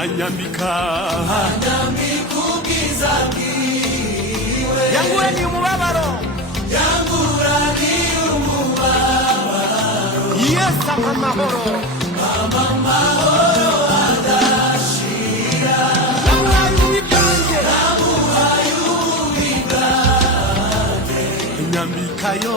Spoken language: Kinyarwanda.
anyambika ubwiza bwiwe, yanguraniye umubabaro, yanguraniye umubabaro, Yesu ampa amahoro, amahoro adashira, yamuhaye ubwitange, yamuhaye ubwitange, anyambikayo